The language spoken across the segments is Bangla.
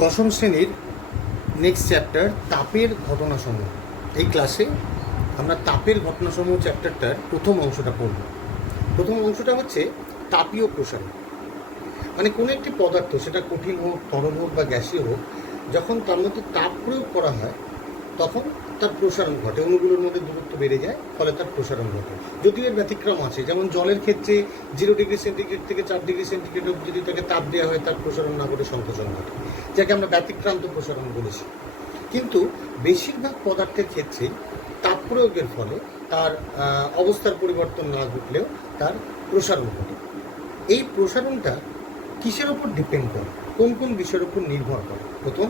দশম শ্রেণীর নেক্সট চ্যাপ্টার তাপের ঘটনাসমূহ। এই ক্লাসে আমরা তাপের ঘটনাসমূহ চ্যাপ্টারটার প্রথম অংশটা পড়ব। প্রথম অংশটা হচ্ছে তাপীয় প্রসারণ। মানে কোনো একটি পদার্থ, সেটা কঠিন হোক, তরল হোক বা গ্যাসীয় হোক, যখন তার মধ্যে তাপ প্রয়োগ করা হয় তখন তার প্রসারণ ঘটে, অণুগুলোর মধ্যে দূরত্ব বেড়ে যায়, ফলে তার প্রসারণ ঘটে। যদিও এর ব্যতিক্রম আছে, যেমন জলের ক্ষেত্রে 0°C থেকে 4°C অবধি যদি তাকে তাপ দেওয়া হয় তার প্রসারণ না ঘটে সংকোচন ঘটে, যাকে আমরা ব্যতিক্রান্ত প্রসারণ বলেছি। কিন্তু বেশিরভাগ পদার্থের ক্ষেত্রে তাপ প্রয়োগের ফলে তার অবস্থার পরিবর্তন না ঘটলেও তার প্রসারণ ঘটে। এই প্রসারণটা কিসের ওপর ডিপেন্ড করে, কোন কোন বিষয়ের উপর নির্ভর করে? প্রথম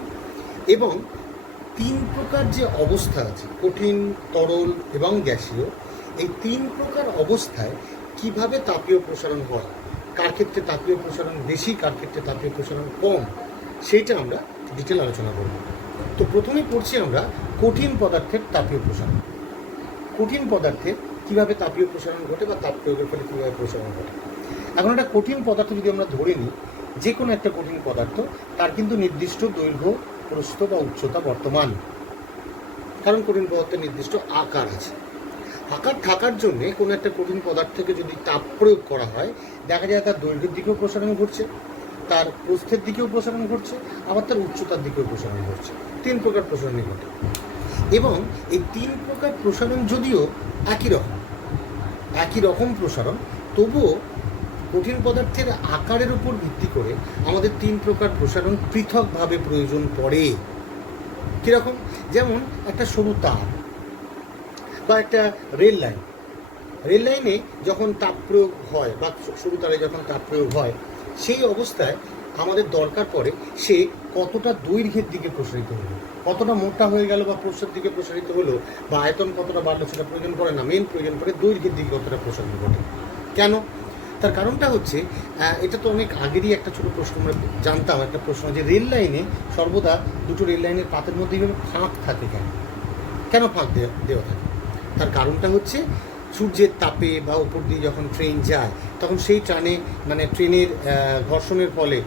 এবং তিন প্রকার যে অবস্থা আছে, কঠিন, তরল এবং গ্যাসীয়, এই তিন প্রকার অবস্থায় কিভাবে তাপীয় প্রসারণ হয়, কার ক্ষেত্রে তাপীয় প্রসারণ বেশি, কার ক্ষেত্রে তাপীয় প্রসারণ কম, সেইটা আমরা ডিটেল আলোচনা করব। তো প্রথমেই পড়ছি আমরা কঠিন পদার্থের তাপীয় প্রসারণ। কঠিন পদার্থের কিভাবে তাপীয় প্রসারণ ঘটে বা তাপ প্রয়োগের ফলে কীভাবে প্রসারণ ঘটে। এখন একটা কঠিন পদার্থ যদি আমরা ধরে নিই, যে কোনো একটা কঠিন পদার্থ, তার কিন্তু নির্দিষ্ট দৈর্ঘ্য, প্রস্থ বা উচ্চতা বর্তমান, কারণ কঠিন পদার্থের নির্দিষ্ট আকার আছে। আকার থাকার জন্যে কোনো একটা কঠিন পদার্থকে যদি তাপ প্রয়োগ করা হয়, দেখা যায় তার দৈর্ঘ্যের দিকেও প্রসারণ ঘটছে, তার প্রস্থের দিকেও প্রসারণ ঘটছে, আবার তার উচ্চতার দিকেও প্রসারণ ঘটছে। তিন প্রকার প্রসারণই ঘটে। এবং এই তিন প্রকার প্রসারণ যদিও একই রকম প্রসারণ, তবুও কঠিন পদার্থের আকারের উপর ভিত্তি করে আমাদের তিন প্রকার প্রসারণ পৃথকভাবে প্রয়োজন পড়ে। কীরকম? যেমন একটা সরু তার বা একটা রেল লাইনে যখন তাপ প্রয়োগ হয় বা সরু তারে যখন তাপ প্রয়োগ হয়, সেই অবস্থায় আমাদের দরকার পড়ে সে কতটা দৈর্ঘ্যের দিকে প্রসারিত হলো, কতটা মোটা হয়ে গেল বা প্রস্থের দিকে প্রসারিত হলো, বা আয়তন কতটা বাড়লো সেটা প্রয়োজন পড়ে না, মেন প্রয়োজন পড়ে দৈর্ঘ্যের দিকে কতটা প্রসারিত ঘটে। কেন? তার কারণটা হচ্ছে, এটা তো অনেক আগেরই একটা ছোটো প্রশ্ন আমরা জানতাম, একটা প্রশ্ন, যে রেল লাইনে সর্বদা দুটো রেল লাইনের পাতের মধ্যে এইভাবে ফাঁক থাকে কেন ফাঁক দেওয়া থাকে? তার কারণটা হচ্ছে সূর্যের তাপে বা উপর দিয়ে যখন ট্রেন যায়, তখন সেই ট্রেনের ঘর্ষণের ফলে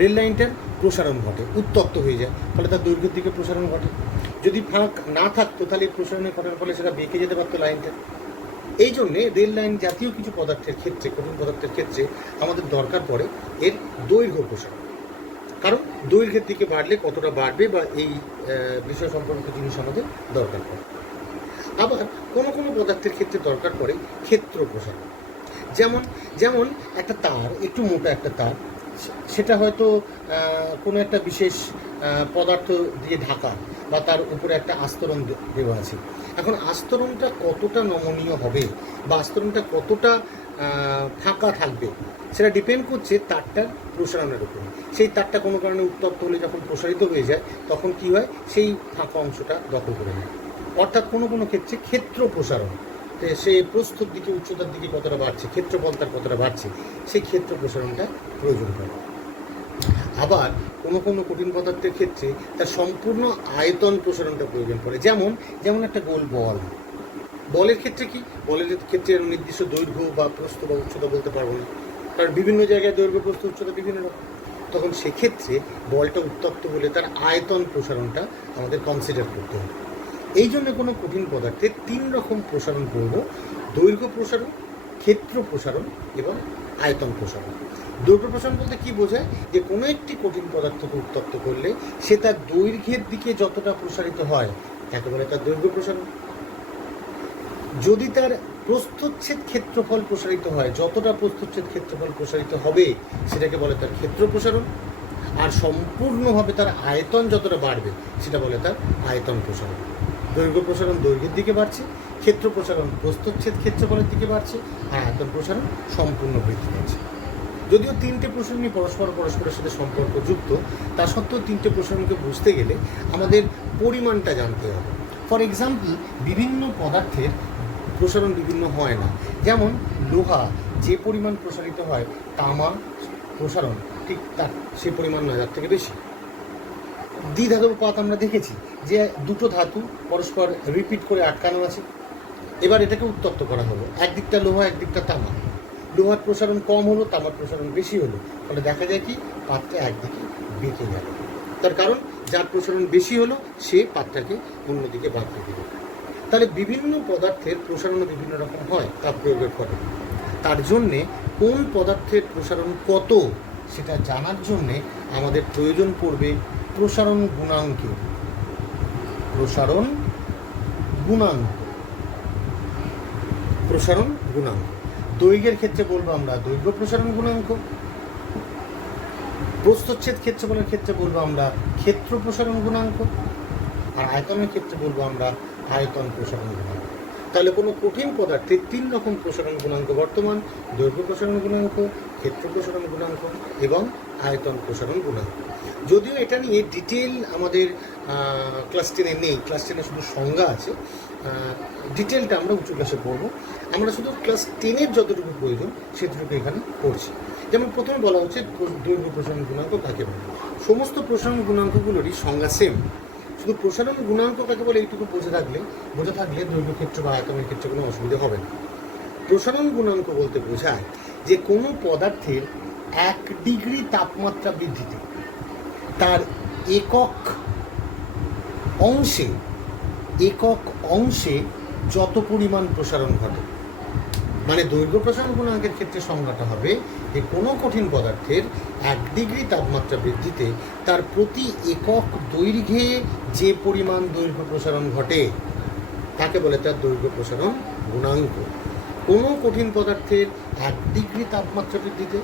রেল লাইনটার প্রসারণ ঘটে, উত্তপ্ত হয়ে যায়, ফলে তার দৈর্ঘ্যের দিকে প্রসারণ ঘটে। যদি ফাঁক না থাকতো তাহলে প্রসারণের ঘটার ফলে সেটা বেঁকে যেতে পারতো লাইনটা। এই জন্যে রেল লাইন জাতীয় কিছু পদার্থের ক্ষেত্রে, কঠিন পদার্থের ক্ষেত্রে আমাদের দরকার পড়ে এর দৈর্ঘ্য প্রসারণ। কারণ দৈর্ঘ্যের দিকে বাড়লে কতটা বাড়বে বা এই বিষয় সম্পর্কিত জিনিস আমাদের দরকার পড়ে। আবার কোনো কোনো পদার্থের ক্ষেত্রে দরকার পড়ে ক্ষেত্র প্রসারণ। যেমন একটা তার, একটু মোটা একটা তার, সেটা হয়তো কোনো একটা বিশেষ পদার্থ দিয়ে ঢাকা বা তার উপরে একটা আস্তরণ দেওয়া আছে। এখন আস্তরণটা কতটা নমনীয় হবে বা আস্তরণটা কতটা ফাঁকা থাকবে, সেটা ডিপেন্ড করছে তারটার প্রসারণের উপরে। সেই তারটা কোনো কারণে উত্তপ্ত হলে যখন প্রসারিত হয়ে যায়, তখন কি হয়, সেই ফাঁকা অংশটা দখল করে নেয়। অর্থাৎ কোনো কোনো ক্ষেত্রে ক্ষেত্র প্রসারণ, সে প্রস্থর দিকে, উচ্চতার দিকে কতটা বাড়ছে, ক্ষেত্রফল তার কতটা বাড়ছে, সেই ক্ষেত্র প্রসারণটা প্রয়োজন হয়। আবার কোনো কোনো কঠিন পদার্থের ক্ষেত্রে তার সম্পূর্ণ আয়তন প্রসারণটা প্রয়োজন পড়ে। যেমন একটা গোল বলের ক্ষেত্রে কি, বলের ক্ষেত্রে নির্দিষ্ট দৈর্ঘ্য বা প্রস্থ বা উচ্চতা বলতে পারবো না, কারণ বিভিন্ন জায়গায় দৈর্ঘ্য, প্রস্থ, উচ্চতা বিভিন্ন রকম। তখন সেক্ষেত্রে বলটা উত্তপ্ত হলে তার আয়তন প্রসারণটা আমাদের কনসিডার করতে হবে। এই জন্য কোনো কঠিন পদার্থের তিন রকম প্রসারণ করব: দৈর্ঘ্য প্রসারণ, ক্ষেত্র প্রসারণ এবং আয়তন প্রসারণ। দৈর্ঘ্য প্রসারণ বলতে কি বোঝায়? যে কোনো একটি কঠিন পদার্থকে উত্তপ্ত করলে সে তার দৈর্ঘ্যের দিকে যতটা প্রসারিত হয় তাকে বলে তার দৈর্ঘ্য প্রসারণ। যদি তার প্রস্থচ্ছেদ ক্ষেত্রফল প্রসারিত হয়, যতটা প্রস্থচ্ছেদ ক্ষেত্রফল প্রসারিত হবে সেটাকে বলে তার ক্ষেত্র প্রসারণ। আর সম্পূর্ণভাবে তার আয়তন যতটা বাড়বে সেটা বলে তার আয়তন প্রসারণ। দৈর্ঘ্য প্রসারণ দৈর্ঘ্যের দিকে বাড়ছে, ক্ষেত্র প্রসারণ প্রস্থচ্ছেদ ক্ষেত্রফলের দিকে বাড়ছে, আর আয়তন প্রসারণ সম্পূর্ণ বৃদ্ধি পাচ্ছে। যদিও তিনটে প্রসারণই পরস্পরের সাথে সম্পর্কযুক্ত, তা সত্ত্বেও তিনটে প্রসারণকে বুঝতে গেলে আমাদের পরিমাণটা জানতে হবে। ফর এক্সাম্পল, বিভিন্ন পদার্থের প্রসারণ বিভিন্ন হয় না। যেমন লোহা যে পরিমাণ প্রসারিত হয়, তামা প্রসারণ ঠিক তার সে পরিমাণ নয়, তার থেকে বেশি। দ্বিধাতব পাত আমরা দেখেছি যে দুটো ধাতু পরস্পর রিপিট করে আটকানো আছে, এবার এটাকে উত্তপ্ত করা হলো, একদিকটা লোহা একদিকটা তামা। লোহার প্রসারণ কম হলো, তামার প্রসারণ বেশি হলো, ফলে দেখা যায় কি পাতটা একদিকে বেঁকে গেল। তার কারণ যার প্রসারণ বেশি হলো সে পাতটাকে অন্যদিকে বাঁকিয়ে দিল। তাহলে বিভিন্ন পদার্থের প্রসারণ বিভিন্ন রকম হয় তাপ প্রয়োগের ফলে। তার জন্যে কোন পদার্থের প্রসারণ কত সেটা জানার জন্যে আমাদের প্রয়োজন পড়বে প্রসারণ গুণাঙ্কের। প্রসারণ গুণাঙ্ক, প্রসারণ গুণাঙ্ক। দৈর্ঘ্যের ক্ষেত্রে বলবো আমরা দৈর্ঘ্য প্রসারণ গুণাঙ্ক, প্রস্থচ্ছেদ ক্ষেত্রফলের ক্ষেত্রে বলবো আমরা ক্ষেত্র প্রসারণ গুণাঙ্ক, আর আয়তনের ক্ষেত্রে বলবো আমরা আয়তন প্রসারণ গুণাঙ্ক। তাহলে কোনো কঠিন পদার্থের 3 রকম প্রসারণ গুণাঙ্ক বর্তমান: দৈর্ঘ্য প্রসারণ গুণাঙ্ক, ক্ষেত্র প্রসারণ গুণাঙ্ক এবং আয়তন প্রসারণ গুণাঙ্ক। যদিও এটা নিয়ে ডিটেল আমাদের ক্লাস 10-এ নেই, ক্লাস 10-এ শুধু সংজ্ঞা আছে, ডিটেলটা আমরা উঁচু ক্লাসে পড়বো। আমরা শুধু ক্লাস 10-এর যতটুকু প্রয়োজন সেটুকু এখানে পড়ছি। যেমন প্রথমে বলা হচ্ছে দৈর্ঘ্য প্রসারণ গুণাঙ্ক কাকে বলে। সমস্ত প্রসারণ গুণাঙ্কগুলোরই সংজ্ঞা সেম, শুধু প্রসারণ গুণাঙ্ক কাকে বলে এইটুকু বোঝা থাকলে দৈর্ঘ্য ক্ষেত্র বা আয়তনের ক্ষেত্রে কোনো অসুবিধা হবে না। প্রসারণ গুণাঙ্ক বলতে বোঝায় যে কোনো পদার্থের 1 ডিগ্রি তাপমাত্রা বৃদ্ধিতে তার একক অংশে যত পরিমাণ প্রসারণ ঘটে। মানে দৈর্ঘ্য প্রসারণ গুণাঙ্কের ক্ষেত্রে সংজ্ঞাটা হবে যে কোনো কঠিন পদার্থের 1 ডিগ্রি তাপমাত্রা বৃদ্ধিতে তার প্রতি একক দৈর্ঘ্যে যে পরিমাণ দৈর্ঘ্য প্রসারণ ঘটে তাকে বলে তার দৈর্ঘ্য প্রসারণ গুণাঙ্ক। কোনো কঠিন পদার্থের 1 ডিগ্রি তাপমাত্রা বৃদ্ধিতে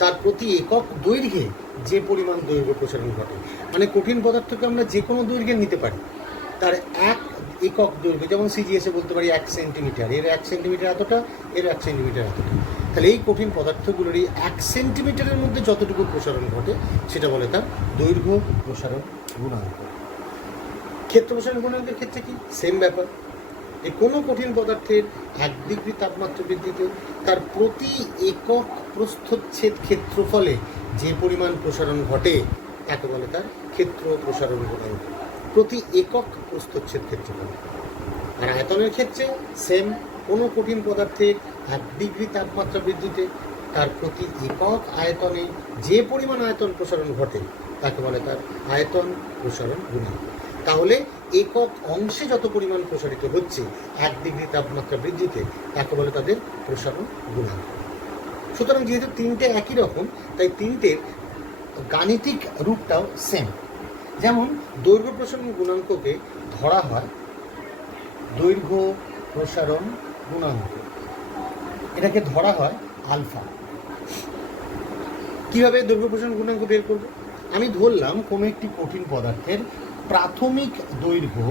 তার প্রতি একক দৈর্ঘ্যে যে পরিমাণ দৈর্ঘ্য প্রসারণ ঘটে, মানে কঠিন পদার্থকে আমরা যে কোনো দৈর্ঘ্যে নিতে পারি, তার 1 একক দৈর্ঘ্য, যেমন সিজিএসে বলতে পারি 1 সেন্টিমিটার, এর 1 সেন্টিমিটার এতটা, এর 1 সেন্টিমিটার এতটা। তাহলে এই কঠিন পদার্থগুলোরই 1 সেন্টিমিটারের মধ্যে যতটুকু প্রসারণ ঘটে সেটা বলে তার দৈর্ঘ্য প্রসারণ গুণাঙ্ক। ক্ষেত্র প্রসারণ গুণাঙ্কের ক্ষেত্রে কি সেম ব্যাপার, এই কোনো কঠিন পদার্থের 1 ডিগ্রি তাপমাত্রা বৃদ্ধিতে তার প্রতি একক প্রস্থচ্ছেদ ক্ষেত্রফলে যে পরিমাণ প্রসারণ ঘটে তাকে বলে তার ক্ষেত্র প্রসারণ গুণাঙ্ক, প্রতি একক প্রস্থচ্ছেদ ক্ষেত্রফল। আর আয়তনের ক্ষেত্রে সেম, কোনো কঠিন পদার্থের 1 ডিগ্রি তাপমাত্রা বৃদ্ধিতে তার প্রতি একক আয়তনে যে পরিমাণ আয়তন প্রসারণ ঘটে তাকে বলে তার আয়তন প্রসারণ গুণাঙ্ক। তাহলে একক অংশে যত পরিমাণ প্রসারিত হচ্ছে 1 ডিগ্রি তাপমাত্রা বৃদ্ধিতে তাকে বলে তাদের প্রসারণ গুণাঙ্ক। সুতরাং যেহেতু তিনটে একই রকম তাই তিনটের গাণিতিক রূপটাও সেম। যেমন দৈর্ঘ্য প্রসারণ গুণাঙ্ককে ধরা হয় দৈর্ঘ্য প্রসারণ গুণাঙ্ক, এটাকে ধরা হয় আলফা। কিভাবে দৈর্ঘ্য প্রসারণ গুণাঙ্ক বের করব? আমি ধরলাম কোনো একটি কঠিন পদার্থের প্রাথমিক দৈর্ঘ্য,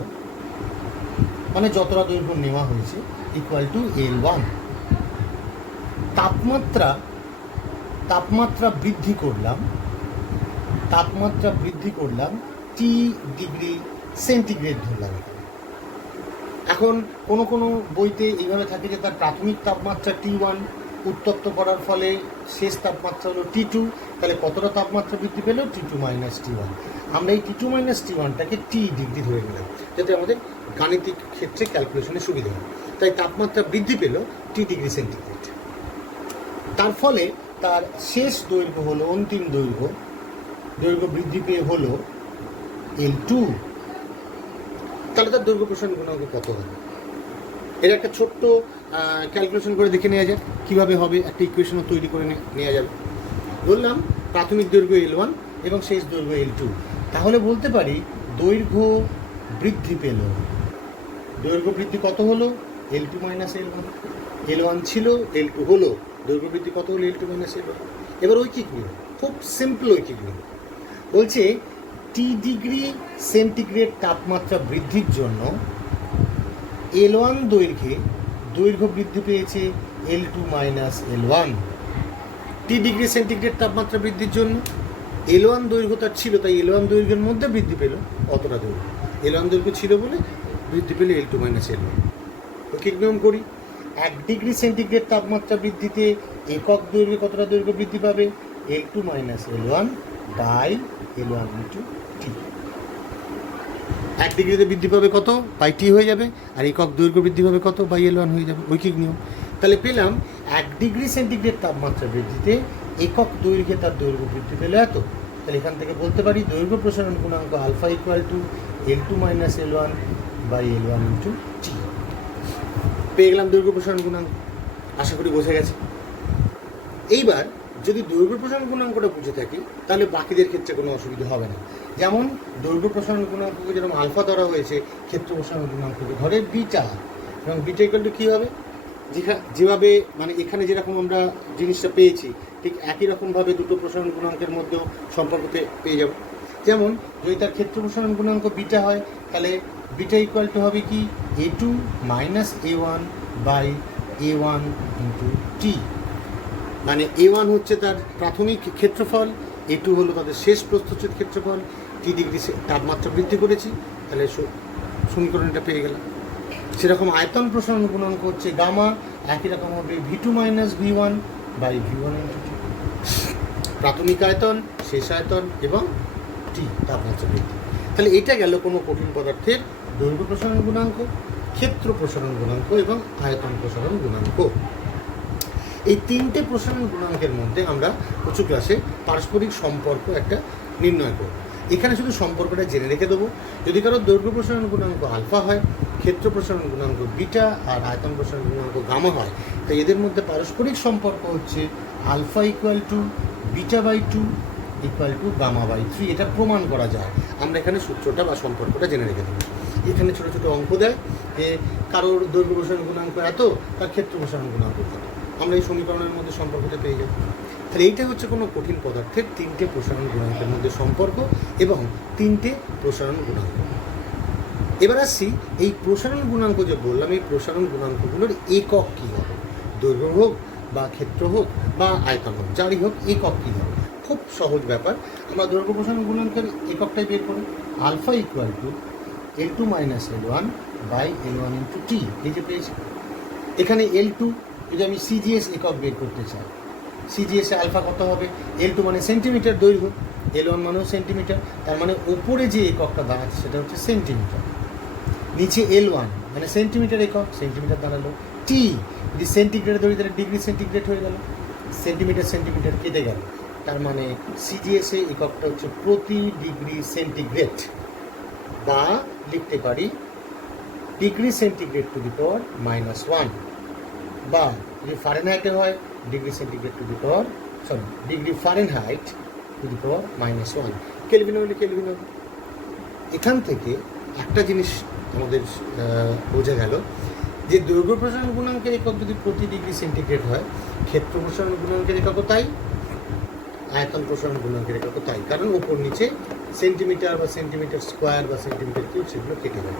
মানে যতটা দৈর্ঘ্য নেওয়া হয়েছে, ইকুয়াল টু L1। তাপমাত্রা বৃদ্ধি করলাম টি ডিগ্রি সেন্টিগ্রেড ধরলাম। এখন কোনো বইতে এইভাবে থাকে যে তার প্রাথমিক তাপমাত্রা T1, উত্তপ্ত করার ফলে শেষ তাপমাত্রা হলো T2, তাহলে কতটা তাপমাত্রা বৃদ্ধি পেল? T2 minus T1। আমরা এই T2 মাইনাস T1টাকে টি ডিগ্রি ধরে নিলাম যাতে আমাদের গাণিতিক ক্ষেত্রে ক্যালকুলেশনে সুবিধা হয়। তাই তাপমাত্রা বৃদ্ধি পেল টি ডিগ্রি সেন্টিগ্রেড। তার ফলে তার শেষ দৈর্ঘ্য হলো, অন্তিম দৈর্ঘ্য বৃদ্ধি পেয়ে হলো L2। তাহলে তার দৈর্ঘ্য প্রসারণ গুণাঙ্ক কত হবে? এর একটা ছোট্ট ক্যালকুলেশন করে দেখে নেওয়া যাক কীভাবে হবে, একটা ইকুয়েশনও তৈরি করে নেওয়া যাবে। বললাম প্রাথমিক দৈর্ঘ্য L1 এবং শেষ দৈর্ঘ্য L2, তাহলে বলতে পারি দৈর্ঘ্য বৃদ্ধি পেল, দৈর্ঘ্য বৃদ্ধি কত হলো? L2 minus L1। L1 ছিল, L2 হলো, দৈর্ঘ্য বৃদ্ধি কত হলো? L2 minus L1। এবার ঐকিক নিয়ম, খুব সিম্পল ঐকিক নিয়ম, বলছে টি ডিগ্রি সেন্টিগ্রেড তাপমাত্রা বৃদ্ধির জন্য L1 দৈর্ঘ্য বৃদ্ধি পেয়েছে L2 মাইনাস L1। টি ডিগ্রি সেন্টিগ্রেড তাপমাত্রা বৃদ্ধির জন্য L1 দৈর্ঘ্য তার ছিল, তাই L1 দৈর্ঘ্যের মধ্যে বৃদ্ধি পেল অতটা দৈর্ঘ্য, L1 দৈর্ঘ্য ছিল বলে বৃদ্ধি পেল L2 মাইনাস L1। ঐকিক নিয়ম করি, 1 ডিগ্রি সেন্টিগ্রেড তাপমাত্রা বৃদ্ধিতে একক দৈর্ঘ্যে কতটা দৈর্ঘ্য বৃদ্ধি পাবে? L2 minus L1 by L1 into টি। 1 ডিগ্রিতে বৃদ্ধি পাবে কত? বাই টি হয়ে যাবে, আর একক দৈর্ঘ্য বৃদ্ধি পাবে কত? বাই L1 হয়ে যাবে, ঐকিক নিয়ম। তাহলে পেলাম 1 ডিগ্রি সেন্টিগ্রেড তাপমাত্রা বৃদ্ধিতে একক দৈর্ঘ্যে তার দৈর্ঘ্য বৃদ্ধি পেল এত, তাহলে এখান থেকে বলতে পারি দৈর্ঘ্য প্রসারণ গুণাঙ্ক alpha equal to L2 minus L1 by L1 into T. পেয়ে গেলাম দৈর্ঘ্য প্রসারণ গুণাঙ্ক। আশা করি বোঝা গেছে। এইবার যদি দৈর্ঘ্য প্রসারণ গুণাঙ্কটা বুঝে থাকি তাহলে বাকিদের ক্ষেত্রে কোনো অসুবিধা হবে না। যেমন দৈর্ঘ্য প্রসারণ গুণাঙ্ককে যেরকম আলফা ধরা হয়েছে, ক্ষেত্র প্রসারণ গুণাঙ্ককে ধরে বিটা, এবং বিটা ইকুয়াল টু কী হবে, যেভাবে মানে এখানে যেরকম আমরা জিনিসটা পেয়েছি ঠিক একই রকমভাবে দুটো প্রসারণ গুণাঙ্কের মধ্যেও সম্পর্কতে পেয়ে যাব। যেমন যদি তার ক্ষেত্র প্রসারণ গুণাঙ্ক বিটা হয় তাহলে বিটা ইকুয়াল টু হবে কি A2 minus A1 by A1 into T. মানে A1 হচ্ছে তার প্রাথমিক ক্ষেত্রফল, A2 হলো তাদের শেষ প্রস্থচ্ছেদ ক্ষেত্রফল, টি ডিগ্রি তাপমাত্রা বৃদ্ধি করেছি, তাহলে সমীকরণটা পেয়ে গেলাম। সেরকম আয়তন প্রসারণ গুণাঙ্ক হচ্ছে গামা, একই রকম হবে V2 minus V1 by V1 into T. প্রাথমিক আয়তন, শেষ আয়তন এবং টি তাপমাত্রা বৃদ্ধি। তাহলে এটা গেল কোনো কঠিন পদার্থের দৈর্ঘ্য প্রসারণ গুণাঙ্ক, ক্ষেত্র প্রসারণ গুণাঙ্ক এবং আয়তন প্রসারণ গুণাঙ্ক। এই তিনটে প্রসারণ গুণাঙ্কের মধ্যে আমরা উঁচু ক্লাসে পারস্পরিক সম্পর্ক একটা নির্ণয় করব। এখানে শুধু সম্পর্কটা জেনে রেখে দেবো। যদি কারো দৈর্ঘ্য প্রসারণ গুণাঙ্ক আলফা হয়, ক্ষেত্র প্রসারণ গুণাঙ্ক বিটা আর আয়তন প্রসারণ গুণাঙ্ক গামা হয়, তো এদের মধ্যে পারস্পরিক সম্পর্ক হচ্ছে alpha equal to beta by 2 equal to gamma by 3। এটা প্রমাণ করা যায়। আমরা এখানে সূত্রটা বা সম্পর্কটা জেনে রেখে দেবো। এখানে ছোটো ছোটো অঙ্ক দেয় যে কারোর দৈর্ঘ্য প্রসারণ গুণাঙ্ক এত, তার ক্ষেত্র প্রসারণ গুণাঙ্ক কত, আমরা এই সমীকরণের মধ্যে সম্পর্কটা পেয়ে যাব। তাহলে এইটা হচ্ছে কোনো কঠিন পদার্থের তিনটে প্রসারণ গুণাঙ্কের মধ্যে সম্পর্ক এবং তিনটে প্রসারণ গুণাঙ্ক। এবার আসছি এই প্রসারণ গুণাঙ্ক যে বললাম, এই প্রসারণ গুণাঙ্কগুলোর একক কী হবে, দৈর্ঘ্য হোক বা ক্ষেত্র হোক বা আয়তন হোক, যারই হোক একক কী হবে। খুব সহজ ব্যাপার। আমরা দৈর্ঘ্য প্রসারণ গুণাঙ্কের এককটাই বের করি। Alpha equal to L2 minus L1 by L1 into T. এই যে পেয়েছি। এখানে L2 যদি আমি সিজিএস একক বের করতে চাই, সিজিএসে আলফা কত হবে, L2 মানে সেন্টিমিটার দৈর্ঘ্য, L1 মানেও সেন্টিমিটার, তার মানে ওপরে যে এককটা দাঁড়াচ্ছে সেটা হচ্ছে সেন্টিমিটার, নিচে L1 মানে সেন্টিমিটার একক, সেন্টিমিটার দাঁড়ালো। টি যদি সেন্টিগ্রেড ধরি তাহলে ডিগ্রি সেন্টিগ্রেড হয়ে গেল, সেন্টিমিটার সেন্টিমিটার কেটে গেল, তার মানে সিজিএসে এককটা হচ্ছে প্রতি ডিগ্রি সেন্টিগ্রেড, বা লিখতে পারি degree centigrade to the power -1, বা যদি ফারেনহাইটে হয় degree centigrade to the power degree fahrenheit to the power -1। Kelvin হলে কেলভিন হবে। এখান থেকে একটা জিনিস আমাদের বোঝা গেল যে দৈর্ঘ্য প্রসারণ গুণাঙ্কের একক যদি প্রতি ডিগ্রি সেন্টিগ্রেড হয়, ক্ষেত্র প্রসারণ গুণাঙ্কের এককও তাই, আয়তন প্রসারণ গুণাঙ্কের এককও তাই, কারণ ওপর নিচে সেন্টিমিটার বা সেন্টিমিটার স্কোয়ার বা সেন্টিমিটার কিউব সেগুলো কেটে যায়।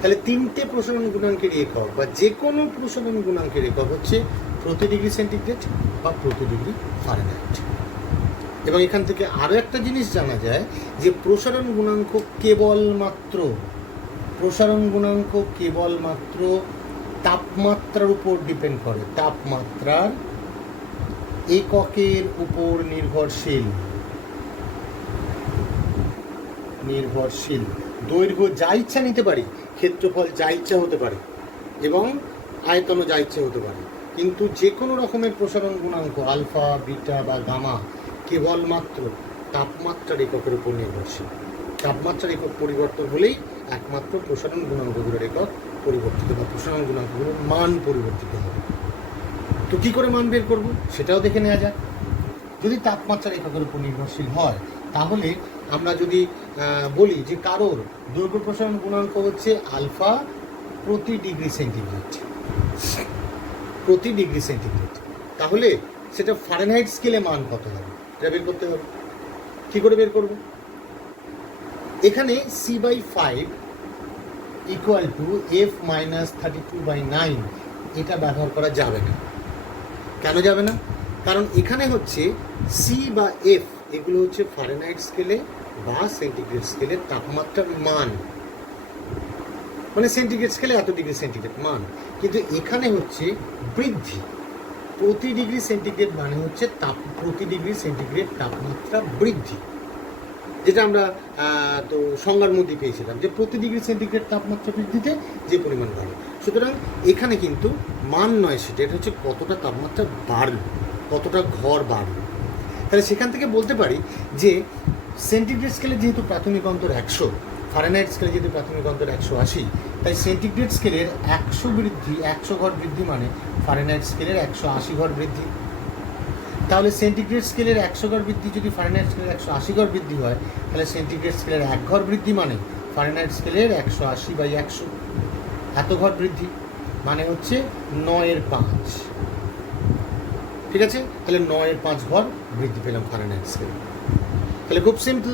তাহলে তিনটে প্রসারণ গুণাঙ্কের একক বা যে কোনো প্রসারণ গুণাঙ্কের একক হচ্ছে প্রতি ডিগ্রি সেন্টিগ্রেড বা প্রতি ডিগ্রি ফারেনহাইট। এবং এখান থেকে আরও একটা জিনিস জানা যায় যে প্রসারণ গুণাঙ্ক কেবলমাত্র তাপমাত্রার উপর ডিপেন্ড করে, তাপমাত্রার এককের উপর নির্ভরশীল। দৈর্ঘ্য যা ইচ্ছা নিতে পারি, ক্ষেত্রফল যা ইচ্ছা হতে পারে এবং আয়তনও যা ইচ্ছা হতে পারে, কিন্তু যে কোনো রকমের প্রসারণ গুণাঙ্ক আলফা বিটা বা গামা কেবলমাত্র তাপমাত্রার এককের উপর নির্ভরশীল। তাপমাত্রার একক পরিবর্তন হলেই একমাত্র প্রসারণ গুণাঙ্কগুলোর একক পরিবর্তিত বা প্রসারণ গুণাঙ্কগুলোর মান পরিবর্তিত হবে। তো কী করে মান বের করব সেটাও দেখে নেওয়া যায়। যদি তাপমাত্রার এককের উপর নির্ভরশীল হয় তাহলে আমরা যদি বলি যে কারোর দৈর্ঘ্য প্রসারণ গুণাঙ্ক হচ্ছে আলফা প্রতি ডিগ্রি সেন্টিগ্রেড, তাহলে সেটা ফারেনহাইট স্কেলে মান কত হবে এটা বের করতে হবে। কী করে বের করব? এখানে C/5 equal to F minus 32/9 এটা ব্যবহার করা যাবে না। কেন যাবে না? কারণ এখানে হচ্ছে সি বা এফ এগুলো হচ্ছে ফারেনহাইট স্কেলে বা সেন্টিগ্রেড স্কেলের তাপমাত্রার মান, মানে সেন্টিগ্রেড স্কেলে এত ডিগ্রি সেন্টিগ্রেড মান, কিন্তু এখানে হচ্ছে বৃদ্ধি। প্রতি ডিগ্রি সেন্টিগ্রেড মানে হচ্ছে প্রতি ডিগ্রি সেন্টিগ্রেড তাপমাত্রা বৃদ্ধি, যেটা আমরা তো সংজ্ঞার মধ্যে পেয়েছিলাম যে প্রতি ডিগ্রি সেন্টিগ্রেড তাপমাত্রা বৃদ্ধিতে যে পরিমাণ বাড়ে। সুতরাং এখানে কিন্তু মান নয় সেটা, এটা হচ্ছে কতটা তাপমাত্রা বাড়ল, কতটা ঘর বাড়ল। তাহলে সেখান থেকে বলতে পারি যে সেন্টিগ্রেড স্কেলে যেহেতু প্রাথমিক অন্তর 100, ফারেনহাইট স্কেলে যেহেতু প্রাথমিক অন্তর 180, তাই সেন্টিগ্রেড স্কেলের 100 বৃদ্ধি, 100 ঘর বৃদ্ধি মানে ফারেনহাইট স্কেলের 180 ঘর বৃদ্ধি। তাহলে সেন্টিগ্রেড স্কেলের 100 ঘর বৃদ্ধি যদি ফারেনহাইট স্কেলের 180 ঘর বৃদ্ধি হয়, তাহলে সেন্টিগ্রেড স্কেলের 1 ঘর বৃদ্ধি মানে ফারেনহাইট স্কেলের 180/100 এত ঘর বৃদ্ধি, মানে হচ্ছে 9/5। ঠিক আছে, তাহলে 9/5 ঘর বৃদ্ধি পেলাম ফারেনহাইট স্কেলে। তাহলে খুব সিম্পল,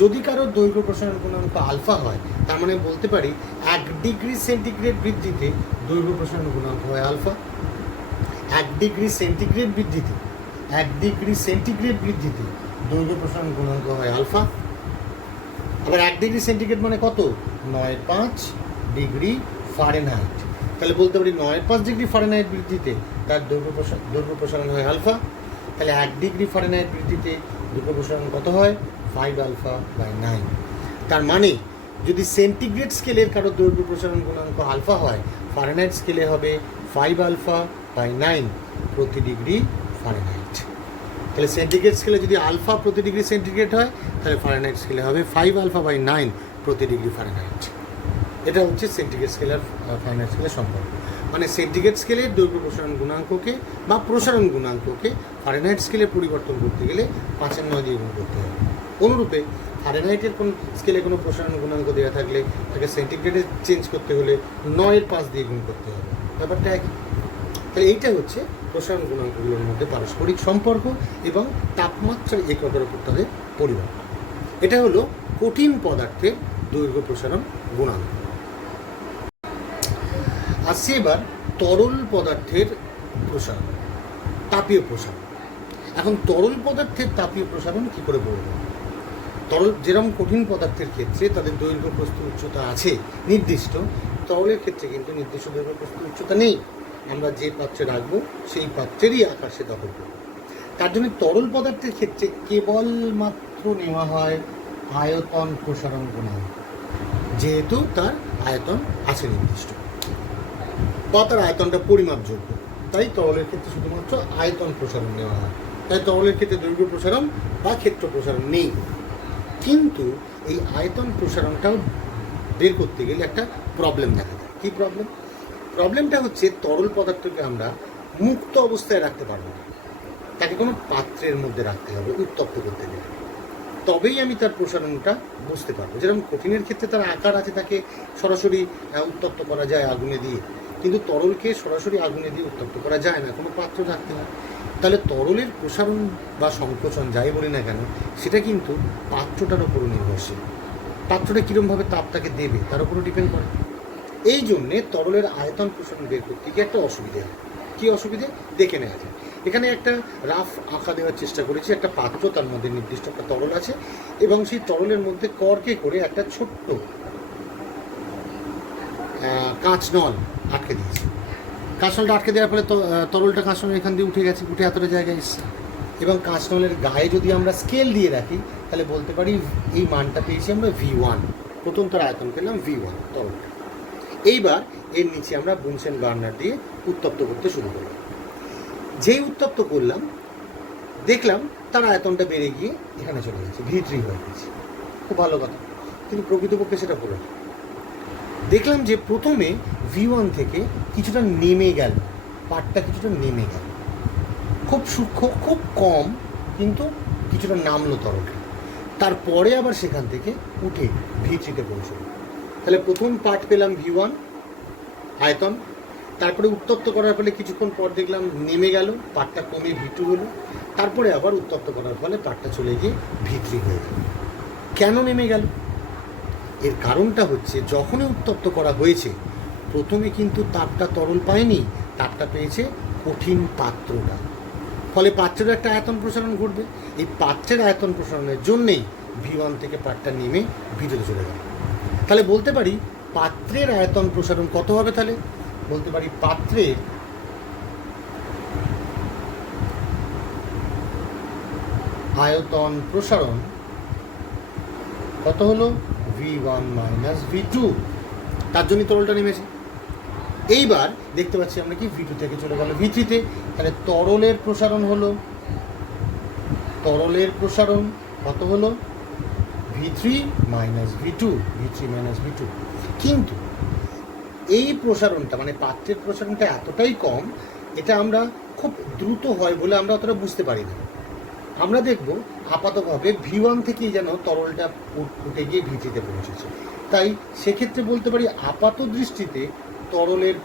যদি কারোর দৈর্ঘ্য প্রসারণ গুণাঙ্ক আলফা হয়, তার মানে বলতে পারি 1 ডিগ্রি সেন্টিগ্রেড বৃদ্ধিতে দৈর্ঘ্য প্রসারণ গুণাঙ্ক হয় আলফা। 1 ডিগ্রি সেন্টিগ্রেড বৃদ্ধিতে, 1 ডিগ্রি সেন্টিগ্রেড বৃদ্ধিতে দৈর্ঘ্য প্রসারণ গুণাঙ্ক হয় আলফা। আবার 1 ডিগ্রি সেন্টিগ্রেড মানে কত? 9.5 ডিগ্রি ফারেনহাইট। তাহলে বলতে পারি 9.5 ডিগ্রি ফারেনহাইট বৃদ্ধিতে তার দৈর্ঘ্য প্রসারণ হয় আলফা। তাহলে 1 ডিগ্রি ফারেনহাইট বৃদ্ধিতে দৈর্ঘ্য প্রসারণ কত হয়? 5 α/9। তার মানে যদি সেন্টিগ্রেড স্কেলের কারো দৈর্ঘ্য প্রসারণ গুণাঙ্ক আলফা হয়, ফারেনহাইট স্কেলে হবে 5 α/9 প্রতি ডিগ্রি ফারেনহাইট। তাহলে সেন্টিগ্রেড স্কেলে যদি আলফা প্রতি ডিগ্রি সেন্টিগ্রেড হয়, তাহলে ফারেনহাইট স্কেলে হবে 5 α/9 প্রতি ডিগ্রি ফারেনহাইট। এটা হচ্ছে সেন্টিগ্রেড স্কেল আর ফারেনহাইট স্কেলের সম্পর্ক। মানে সেন্টিগ্রেড স্কেলের দৈর্ঘ্য প্রসারণ গুণাঙ্ককে বা প্রসারণ গুণাঙ্ককে ফারেনহাইট স্কেলে পরিবর্তন করতে গেলে 5/9 দিয়ে গুণ করতে হবে। অনুরূপে ফারেনহাইটের কোন স্কেলে কোনো প্রসারণ গুণাঙ্ক দেওয়া থাকলে তাকে সেন্টিগ্রেডে চেঞ্জ করতে হলে 9/5 দিয়ে গুণ করতে হবে। ব্যাপারটা একই। তাহলে এইটা হচ্ছে প্রসারণ গুণাঙ্কগুলোর মধ্যে পারস্পরিক সম্পর্ক এবং তাপমাত্রার এককের উপর তাদের পরিবর্তন। এটা হলো কঠিন পদার্থের দৈর্ঘ্য প্রসারণ গুণাঙ্ক। আসছে এবার তরল পদার্থের প্রসারণ, তাপীয় প্রসারণ। এখন তরল পদার্থের তাপীয় প্রসারণ কী করে বলব? তরল যেরকম কঠিন পদার্থের ক্ষেত্রে তাদের দৈর্ঘ্য প্রস্থ উচ্চতা আছে নির্দিষ্ট, তরলের ক্ষেত্রে কিন্তু নির্দিষ্ট দৈর্ঘ্য প্রস্থ উচ্চতা নেই। আমরা যে পাত্রে রাখবো সেই পাত্রেরই আকার সে দখল করবে। তার জন্য তরল পদার্থের ক্ষেত্রে কেবলমাত্র নেওয়া হয় আয়তন প্রসারণ গুণাঙ্ক, যেহেতু তার আয়তন আছে নির্দিষ্ট বা তার আয়তনটা পরিমাপযোগ্য, তাই তরলের ক্ষেত্রে শুধুমাত্র আয়তন প্রসারণ নেওয়া হয়। তাই তরলের ক্ষেত্রে দৈর্ঘ্য প্রসারণ বা ক্ষেত্র প্রসারণ নেই। কিন্তু এই আয়তন প্রসারণটাও বের করতে গেলে একটা প্রবলেম দেখা যায়। কী প্রবলেম? প্রবলেমটা হচ্ছে তরল পদার্থকে আমরা মুক্ত অবস্থায় রাখতে পারবো না, তাকে কোনো পাত্রের মধ্যে রাখতে হবে উত্তপ্ত করতে গেলে, তবেই আমি তার প্রসারণটা বুঝতে পারবো। যেরকম কঠিনের ক্ষেত্রে তার আকার আছে, তাকে সরাসরি উত্তপ্ত করা যায় আগুনে দিয়ে, কিন্তু তরলকে সরাসরি আগুনে দিয়ে উত্তপ্ত করা যায় না, কোনো পাত্র রাখতে হয়। তাহলে তরলের প্রসারণ বা সংকোচন যাই বলি না কেন, সেটা কিন্তু পাত্রটার উপরও নির্ভরশীল। পাত্রটা কীরকমভাবে তাপটাকে দেবে তার উপরও ডিপেন্ড করে। এই জন্যে তরলের আয়তন প্রসারণ বের করতে গিয়ে একটা অসুবিধে হয়। কী অসুবিধে দেখে নেওয়া যায়। এখানে একটা রাফ আঁকা দেওয়ার চেষ্টা করেছি। একটা পাত্র, তার মধ্যে নির্দিষ্ট একটা তরল আছে এবং সেই তরলের মধ্যে করকে করে একটা ছোট্ট কাঁচ নল আটকে দিয়েছি। কাঁচ নলটা আটকে দেওয়ার ফলে তরলটা কাঁচ নল এখান দিয়ে উঠে গেছে, উঠে এতটা জায়গায় এসছে। এবং কাঁচ নলের গায়ে যদি আমরা স্কেল দিয়ে রাখি, তাহলে বলতে পারি এই মানটা পেয়েছি আমরা V1, প্রথম তার আয়তন পেলাম V1 তরলটা। এইবার এর নিচে আমরা বুনসেন বার্নার দিয়ে উত্তপ্ত করতে শুরু করলাম। যেই উত্তপ্ত করলাম, দেখলাম তার আয়তনটা বেড়ে গিয়ে এখানে চলে গেছে, V3 হয়ে গেছে। খুব ভালো কথা, কিন্তু প্রকৃতপক্ষে সেটা পড়ে দেখলাম যে প্রথমে V1 থেকে কিছুটা নেমে গেল, পাটটা কিছুটা নেমে গেল, খুব সূক্ষ্ম, খুব কম, কিন্তু কিছুটা নামলো তরলটা। তারপরে আবার সেখান থেকে উঠে V3-তে পৌঁছলো। তাহলে প্রথম পার্ট পেলাম V1 আয়তন, তারপরে উত্তপ্ত করার ফলে কিছুক্ষণ পর দেখলাম নেমে গেল, পাটটা কমে V2 হলো, তারপরে আবার উত্তপ্ত করার ফলে পাটটা চলে গিয়ে V3 হয়ে গেল। কেন নেমে গেল? এর কারণটা হচ্ছে যখনই উত্তপ্ত করা হয়েছে, প্রথমে কিন্তু তাপটা তরল পায়নি, তাপটা পেয়েছে কঠিন পাত্রটা। ফলে পাত্রের একটা আয়তন প্রসারণ ঘটবে। এই পাত্রের আয়তন প্রসারণের জন্যেই V1 থেকে পাটটা নেমে V2-তে চলে গেল। তাহলে বলতে পারি পাত্রের আয়তন প্রসারণ কত হবে? তাহলে বলতে পারি পাত্রের আয়তন প্রসারণ কত হলো? V1 - V2। তার জন্যই তরলটা নেমেছে। এইবার দেখতে পাচ্ছি আমরা কি V2 থেকে চলে গেল V3-তে। তাহলে তরলের প্রসারণ হলো তরলের প্রসারণ কত হলো v3 মাইনাস v2 কিন্তু এই প্রসারণটা মানে পাত্রের প্রসারণটা এতটাই কম, এটা আমরা খুব দ্রুত হয় বলে আমরা অতটা বুঝতে পারি না। আমরা দেখব আপাতভাবে v1 থেকেই যেন তরলটা উঠে গিয়ে v3-তে পৌঁছেছে। তাই সেক্ষেত্রে বলতে পারি আপাত দৃষ্টিতে তরলের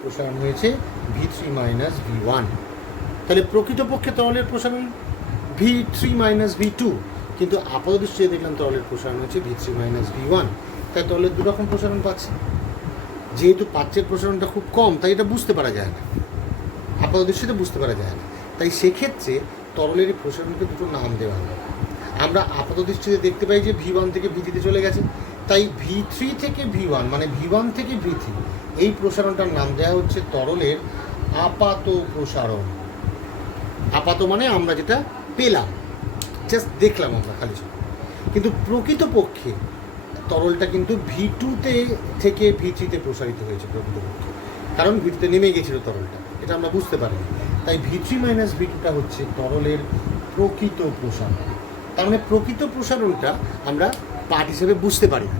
প্রসারণ হয়েছে v3 মাইনাস v1। তাহলে প্রকৃতপক্ষে তরলের প্রসারণ v3 মাইনাস v2, কিন্তু আপাত দৃষ্টিতে দেখলাম তরলের প্রসারণ হচ্ছে v3 মাইনাস v1। তাই তরলের দুরকম প্রসারণ পাচ্ছে। যেহেতু পাত্রের প্রসারণটা খুব কম, তাই এটা বুঝতে পারা যায় না, আপাত দৃষ্টিতে বুঝতে পারা যায় না। তাই সেক্ষেত্রে তরলের প্রসারণকে দুটো নাম দেওয়া হলো। আমরা আপাত দৃষ্টিতে দেখতে পাই যে v1 থেকে v3-তে চলে গেছে, তাই v3 থেকে v1 মানে v1 থেকে v3 এই প্রসারণটার নাম দেওয়া হচ্ছে তরলের আপাত প্রসারণ। আপাত মানে আমরা যেটা পেলাম, জাস্ট দেখলাম আমরা খালি চোখে। কিন্তু প্রকৃতপক্ষে তরলটা কিন্তু v2-তে থেকে v3-তে প্রসারিত হয়েছে প্রকৃতপক্ষে, কারণ v2-তে নেমে গেছিল তরলটা, এটা আমরা বুঝতে পারিনি। তাই v3 মাইনাস v2টা হচ্ছে তরলের প্রকৃত প্রসারণ। তার মানে প্রকৃত প্রসারণটা আমরা পাঠ হিসেবে বুঝতে পারি না,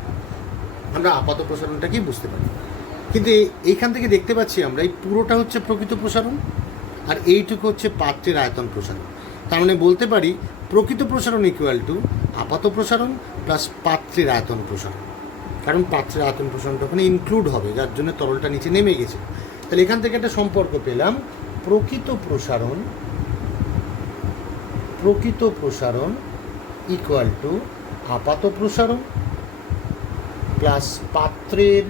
আমরা আপাত প্রসারণটাকেই বুঝতে পারি। কিন্তু এইখান থেকে দেখতে পাচ্ছি আমরা এই পুরোটা হচ্ছে প্রকৃত প্রসারণ, আর এইটুকু হচ্ছে পাত্রের আয়তন প্রসারণ। তার মানে বলতে পারি প্রকৃত প্রসারণ ইকুয়াল টু আপাত প্রসারণ প্লাস পাত্রের আয়তন প্রসারণ, কারণ পাত্রের আয়তন প্রসারণটা ওখানে ইনক্লুড হবে, যার জন্য তরলটা নিচে নেমে গেছে। তাহলে এখান থেকে একটা সম্পর্ক পেলাম, প্রকৃত প্রসারণ ইকুয়াল টু আপাত প্রসারণ প্লাস পাত্রের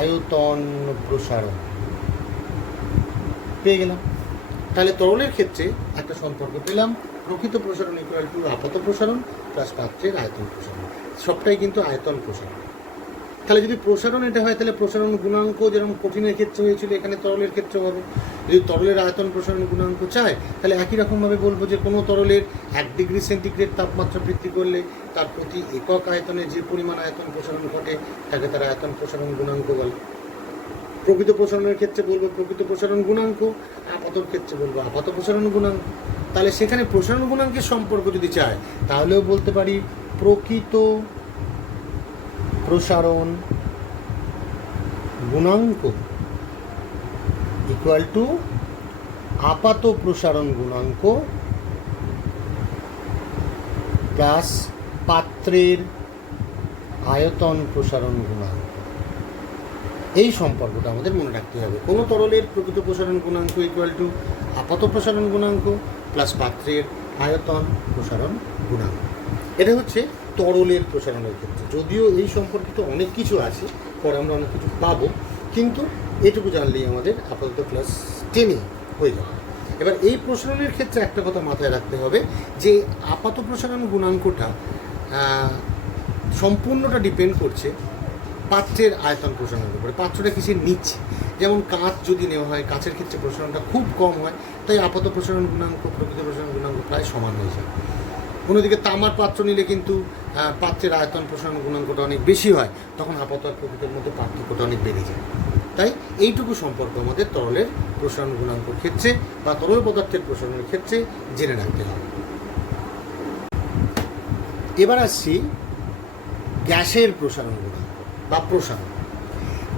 আয়তন প্রসারণ পেয়ে গেলাম। তাহলে তরলের ক্ষেত্রে একটা সম্পর্ক পেলাম, প্রকৃত প্রসারণ ইকুয়াল টু আপাত প্রসারণ প্লাস পাত্রের আয়তন প্রসারণ। সবটাই কিন্তু আয়তন প্রসারণ। তাহলে যদি প্রসারণ এটা হয়, তাহলে প্রসারণ গুণাঙ্ক যেরকম কঠিনের ক্ষেত্রে হয়েছিল এখানে তরলের ক্ষেত্রে হবে। যদি তরলের আয়তন প্রসারণ গুণাঙ্ক চায়, তাহলে একই রকমভাবে বলবো যে কোনো তরলের 1 ডিগ্রি সেন্টিগ্রেড তাপমাত্রা বৃদ্ধি করলে তার প্রতি একক আয়তনে যে পরিমাণ আয়তন প্রসারণ ঘটে তাকে তার আয়তন প্রসারণ গুণাঙ্ক বলে। প্রকৃত প্রসারণের ক্ষেত্রে বলবো প্রকৃত প্রসারণ গুণাঙ্ক, আপাতর ক্ষেত্রে বলবো আপাত প্রসারণ গুণাঙ্ক। তাহলে সেখানে প্রসারণ গুণাঙ্কের সম্পর্ক যদি চায়, তাহলেও বলতে পারি প্রকৃত প্রসারণ গুণাঙ্ক ইকুয়াল টু আপাত প্রসারণ গুণাঙ্ক প্লাস পাত্রের আয়তন প্রসারণ গুণাঙ্ক। এই সম্পর্কটা আমাদের মনে রাখতে হবে। কোনো তরলের প্রকৃত প্রসারণ গুণাঙ্ক ইকুয়াল টু আপাত প্রসারণ গুণাঙ্ক প্লাস পাত্রের আয়তন প্রসারণ গুণাঙ্ক। এটা হচ্ছে তরলের প্রসারণের ক্ষেত্রে। যদিও এই সম্পর্কিত অনেক কিছু আছে, পরে আমরা অনেক কিছু পাবো, কিন্তু এটুকু জানলেই আমাদের আপাতত ক্লাস 10-এ হয়ে যাবে। এবার এই প্রসারণের ক্ষেত্রে একটা কথা মাথায় রাখতে হবে যে আপাত প্রসারণ গুণাঙ্কটা সম্পূর্ণটা ডিপেন্ড করছে পাত্রের আয়তন প্রসারণের উপরে। পাত্রটা কিসের নিচ্ছে, যেমন কাঁচ যদি নেওয়া হয়, কাঁচের ক্ষেত্রে প্রসারণটা খুব কম হয়, তাই আপাত প্রসারণ গুণাঙ্ক প্রকৃত প্রসারণ গুণাঙ্ক প্রায় সমান হয়ে যায়। অন্যদিকে তামার পাত্র নিলে কিন্তু পাত্রের আয়তন প্রসারণ গুণাঙ্কটা অনেক বেশি হয়, তখন আপাত আর প্রকৃতের মধ্যে পার্থক্যটা অনেক বেড়ে যায়। তাই এইটুকু সম্পর্ক আমাদের তরলের প্রসারণ গুণাঙ্কর ক্ষেত্রে বা তরল পদার্থের প্রসারণের ক্ষেত্রে জেনে রাখতে হবে। এবার আসছি গ্যাসের প্রসারণ গুণাঙ্ক বা প্রসারণ।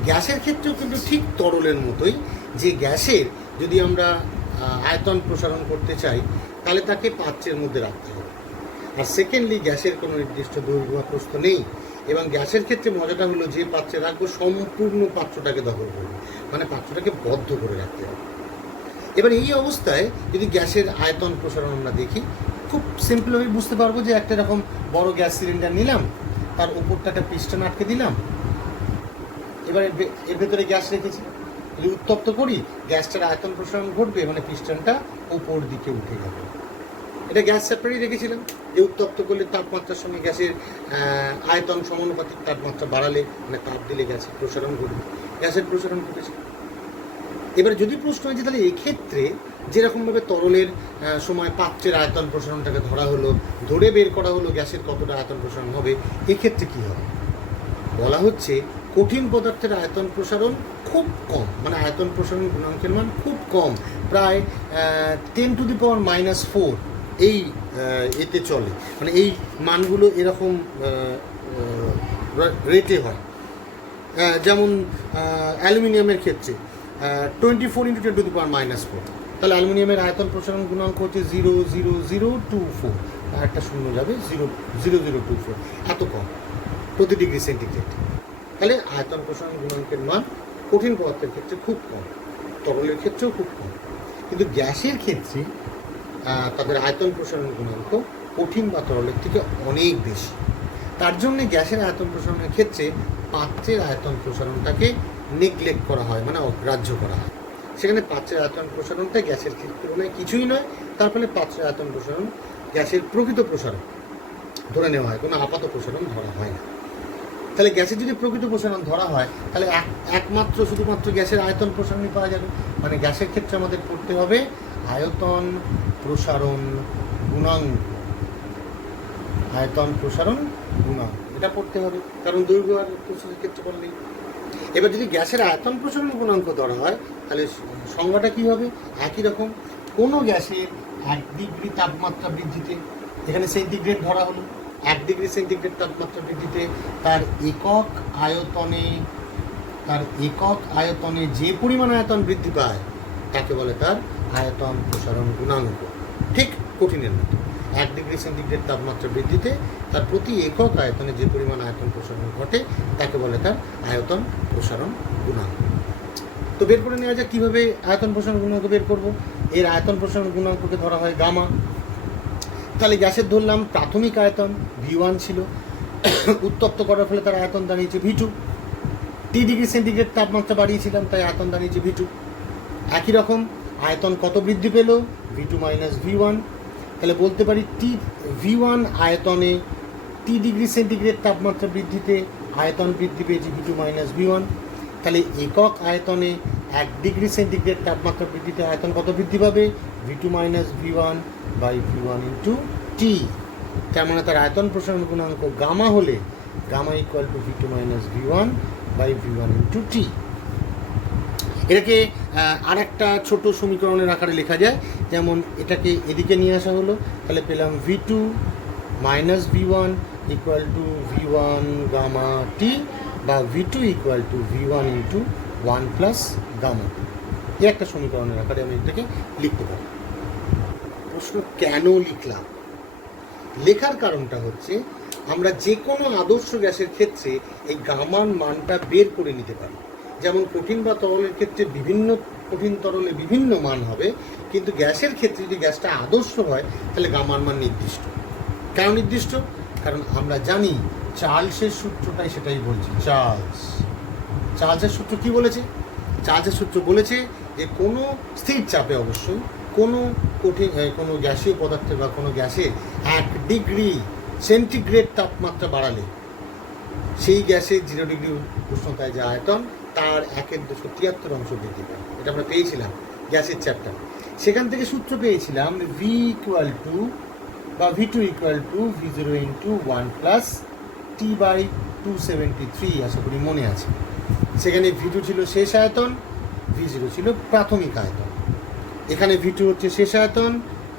গ্যাসের ক্ষেত্রেও কিন্তু ঠিক তরলের মতোই, যে গ্যাসের যদি আমরা আয়তন প্রসারণ করতে চাই তাহলে তাকে পাত্রের মধ্যে রাখতে হবে। আর সেকেন্ডলি গ্যাসের কোনো নির্দিষ্ট দৈর্ঘ্য বা প্রস্থ নেই, এবং গ্যাসের ক্ষেত্রে মজাটা হলো যে পাত্রে রাখবো সম্পূর্ণ পাত্রটাকে দখল করবে, মানে পাত্রটাকে বদ্ধ করে রাখতে হবে। এবার এই অবস্থায় যদি গ্যাসের আয়তন প্রসারণ আমরা দেখি, খুব সিম্পলভাবে বুঝতে পারবো যে একটা এরকম বড় গ্যাস সিলিন্ডার নিলাম, তার উপরটা একটা পিস্টন আটকে দিলাম, এবার এর ভেতরে গ্যাস রেখেছি, যদি উত্তপ্ত করি গ্যাসটার আয়তন প্রসারণ ঘটবে, মানে পিস্টনটা উপর দিকে উঠে যাবে। এটা গ্যাস সেপারেটই রেখেছিলাম, যে উত্তপ্ত করলে তাপমাত্রার সঙ্গে গ্যাসের আয়তন সমানুপাতিক, তাপমাত্রা বাড়ালে মানে তাপ দিলে গ্যাসের প্রসারণ ঘটবে, গ্যাসের প্রসারণ ঘটেছে। এবার যদি প্রশ্ন হয়েছে তাহলে এক্ষেত্রে যেরকমভাবে তরলের সময় পাত্রের আয়তন প্রসারণটাকে ধরা হলো, ধরে বের করা হলো গ্যাসের কতটা আয়তন প্রসারণ হবে, এক্ষেত্রে কী হবে? বলা হচ্ছে কঠিন পদার্থের আয়তন প্রসারণ খুব কম, মানে আয়তন প্রসারণ গুণাঙ্কের মান খুব কম, প্রায় 10⁻⁴ এই এতে চলে, মানে এই মানগুলো এরকম রেটে হয়। যেমন অ্যালুমিনিয়ামের ক্ষেত্রে 24 × 10⁻⁴, তাহলে অ্যালুমিনিয়ামের আয়তন প্রসারণ গুণাঙ্ক হচ্ছে 0.0024, আর একটা শূন্য যাবে 0.0024, এত কম প্রতি ডিগ্রি সেন্টিগ্রেড। তাহলে আয়তন প্রসারণ গুণাঙ্কের মান কঠিন পদার্থের ক্ষেত্রে খুব কম, তরলের ক্ষেত্রেও খুব কম, কিন্তু গ্যাসের ক্ষেত্রে তাদের আয়তন প্রসারণ গুণাঙ্ক কঠিন বা তরলের থেকে অনেক বেশি। তার জন্যে গ্যাসের আয়তন প্রসারণের ক্ষেত্রে পাত্রের আয়তন প্রসারণটাকে নেগলেক্ট করা হয়, মানে অগ্রাহ্য করা হয়। সেখানে পাত্রের আয়তন প্রসারণটা গ্যাসের তুলনায় কিছুই নয়, তার ফলে পাত্রের আয়তন প্রসারণ গ্যাসের প্রকৃত প্রসারণ ধরে নেওয়া হয়, কোনো আপাত প্রসারণ ধরা হয় না। তাহলে গ্যাসের যদি প্রকৃত প্রসারণ ধরা হয়, তাহলে একমাত্র শুধুমাত্র গ্যাসের আয়তন প্রসারণই পাওয়া যাবে। মানে গ্যাসের ক্ষেত্রে আমাদের পড়তে হবে আয়তন প্রসারণ গুণাঙ্ক, আয়তন প্রসারণ গুণাঙ্ক, এটা পড়তে হবে, কারণ দৈর্ঘ্য আর প্রসারের ক্ষেত্রে বললেই। এবার যদি গ্যাসের আয়তন প্রসারণ গুণাঙ্ক ধরা হয়, তাহলে সংজ্ঞাটা কী হবে? একই রকম, কোনো গ্যাসের 1 ডিগ্রি তাপমাত্রা বৃদ্ধিতে, এখানে সেন্টিগ্রেড ধরা হলো, 1 ডিগ্রি সেন্টিগ্রেড তাপমাত্রা বৃদ্ধিতে তার একক আয়তনে যে পরিমাণ আয়তন বৃদ্ধি পায় তাকে বলে তার আয়তন প্রসারণ গুণাঙ্ক। ঠিক কঠিনের মতো, 1 ডিগ্রি সেন্টিগ্রেড তাপমাত্রা বৃদ্ধিতে তার প্রতি একক আয়তনে যে পরিমাণ আয়তন প্রসারণ ঘটে তাকে বলে তার আয়তন প্রসারণ গুণাঙ্ক। তো বের করে নেওয়া যায় কীভাবে আয়তন প্রসারণ গুণাঙ্ক বের করব। এর আয়তন প্রসারণ গুণাঙ্ককে ধরা হয় গামা। তাহলে গ্যাসের ধরলাম প্রাথমিক আয়তন V1 ছিল, উত্তপ্ত করার ফলে তার আয়তন দাঁড়িয়েছে V2, টি ডিগ্রি সেন্টিগ্রেড তাপমাত্রা বাড়িয়েছিলাম তাই আয়তন দাঁড়িয়েছে V2। একই রকম আয়তন কত বৃদ্ধি পেল? V2 - V1। তাহলে বলতে পারি V1 আয়তনে টি ডিগ্রি সেন্টিগ্রেড তাপমাত্রা বৃদ্ধিতে আয়তন বৃদ্ধি পেয়েছে V2 - V1। তাহলে একক আয়তনে 1 ডিগ্রি সেন্টিগ্রেড তাপমাত্রা বৃদ্ধিতে আয়তন কত বৃদ্ধি পাবে? V2 - V1 / V1 × T। তার মানে তার আয়তন প্রসারণ গুণাঙ্ক গামা হলে gamma = V2 - V1 / V1 × T। এটাকে আর একটা ছোট সমীকরণের আকারে লেখা যায়, যেমন এটাকে এদিকে নিয়ে আসা হলো, তাহলে পেলাম V2 - V1 = V1 gamma T, বা V2 = V1 × 1 + গামা। এই একটা সমীকরণের আকারে আমি এটাকে লিখতে পারি। প্রশ্ন কেন লিখলাম? লেখার কারণটা হচ্ছে আমরা যে কোনো আদর্শ গ্যাসের ক্ষেত্রে এই গামার মানটা বের করে নিতে পারি। যেমন কঠিন বা তরলের ক্ষেত্রে বিভিন্ন কঠিন তরলে বিভিন্ন মান হবে, কিন্তু গ্যাসের ক্ষেত্রে যদি গ্যাসটা আদর্শ হয় তাহলে গামার মান নির্দিষ্ট। কেন নির্দিষ্ট? কারণ আমরা জানি চার্লসের সূত্রটাই সেটাই বলছি। চার্লসের সূত্র কি বলেছে? চার্লসের সূত্র বলেছে যে কোনো স্থির চাপে অবশ্যই কোনো গ্যাসীয় পদার্থের বা কোনো গ্যাসের 1 ডিগ্রি সেন্টিগ্রেড তাপমাত্রা বাড়ালে সেই গ্যাসের 0 ডিগ্রি উষ্ণতায় যে আয়তন তার 1/273 বৃদ্ধি পায়। এটা আমরা পেয়েছিলাম গ্যাসের চ্যাপ্টার। সেখান থেকে সূত্র পেয়েছিলাম V2 = V0 × 1 + T/273, আশা করি মনে আছে। সেখানে V2 ছিল শেষ আয়তন, V0 ছিল প্রাথমিক আয়তন। এখানে V2 হচ্ছে শেষ আয়তন,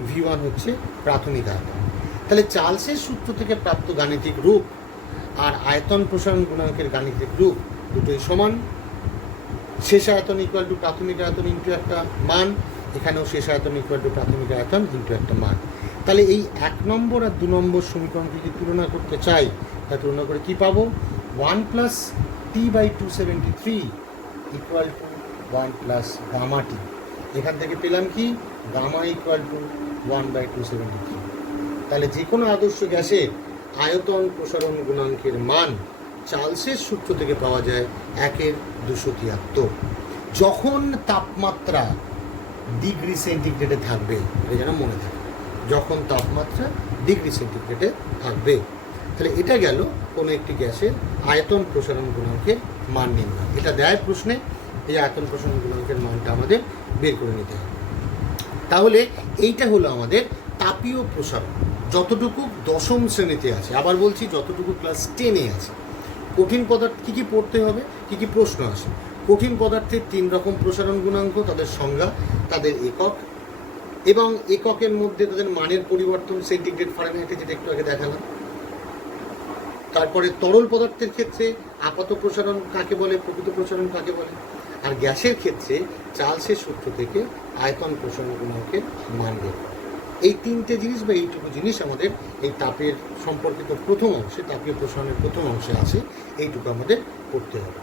V1 হচ্ছে প্রাথমিক আয়তন। তাহলে চার্লসের সূত্র থেকে প্রাপ্ত গাণিতিক রূপ আর আয়তন প্রসারণ গুণাঙ্কের গাণিতিক রূপ দুটোই সমান। শেষ আয়তন = প্রাথমিক আয়তন ইন্টু একটা মান, এখানেও শেষ আয়তন = প্রাথমিক আয়তন ইন্টু একটা মান। তাহলে এই 1 নম্বর আর 2 নম্বর সমীকরণকে যদি তুলনা করতে চাই, তা তুলনা করে কি পাবো? 1 + T/273 = 1 + গামা T। এখান থেকে পেলাম কি? গামা = 1/273। তাহলে যে কোনো আদর্শ গ্যাসের আয়তন প্রসারণ গুণাঙ্কের মান চার্লসের সূত্র থেকে পাওয়া যায় 1/273। যখন তাপমাত্রা ডিগ্রি সেন্টিগ্রেডে থাকবে, এটা যেন মনে থাকে, যখন তাপমাত্রা ডিগ্রি সেন্টিগ্রেডে থাকবে। তাহলে এটা গেল কোনো একটি গ্যাসের আয়তন প্রসারণ গুণাঙ্কের মান নির্ণয়। এটা দেয় প্রশ্নে, এই আয়তন প্রসারণ গুণাঙ্কের মানটা আমাদের বের করে নিতে হবে। তাহলে এইটা হলো আমাদের তাপীয় প্রসারণ, যতটুকু 10ম শ্রেণীতে আছে। আবার বলছি, যতটুকু ক্লাস 10-এ আছে। কঠিন পদার্থ কী কী পড়তে হবে, কী কী প্রশ্ন আসে? কঠিন পদার্থের 3 রকম প্রসারণ গুণাঙ্ক, তাদের সংজ্ঞা, তাদের একক এবং এককের মধ্যে তাদের মানের পরিবর্তন, সেন্টিগ্রেড ফারেনহাইটে, যেটা একটু আগে দেখালাম। তারপরে তরল পদার্থের ক্ষেত্রে আপাত প্রসারণ কাকে বলে, প্রকৃত প্রসারণ কাকে বলে, আর গ্যাসের ক্ষেত্রে চার্লসের সূত্র থেকে আয়তন প্রসারণ গুণাঙ্কের মান বের করা। এই 3টে জিনিস বা এইটুকু জিনিস আমাদের এই তাপের সম্পর্কিত প্রথম অংশে, তাপীয় প্রসারণের প্রথম অংশে আছে, এইটুকু আমাদের করতে হবে।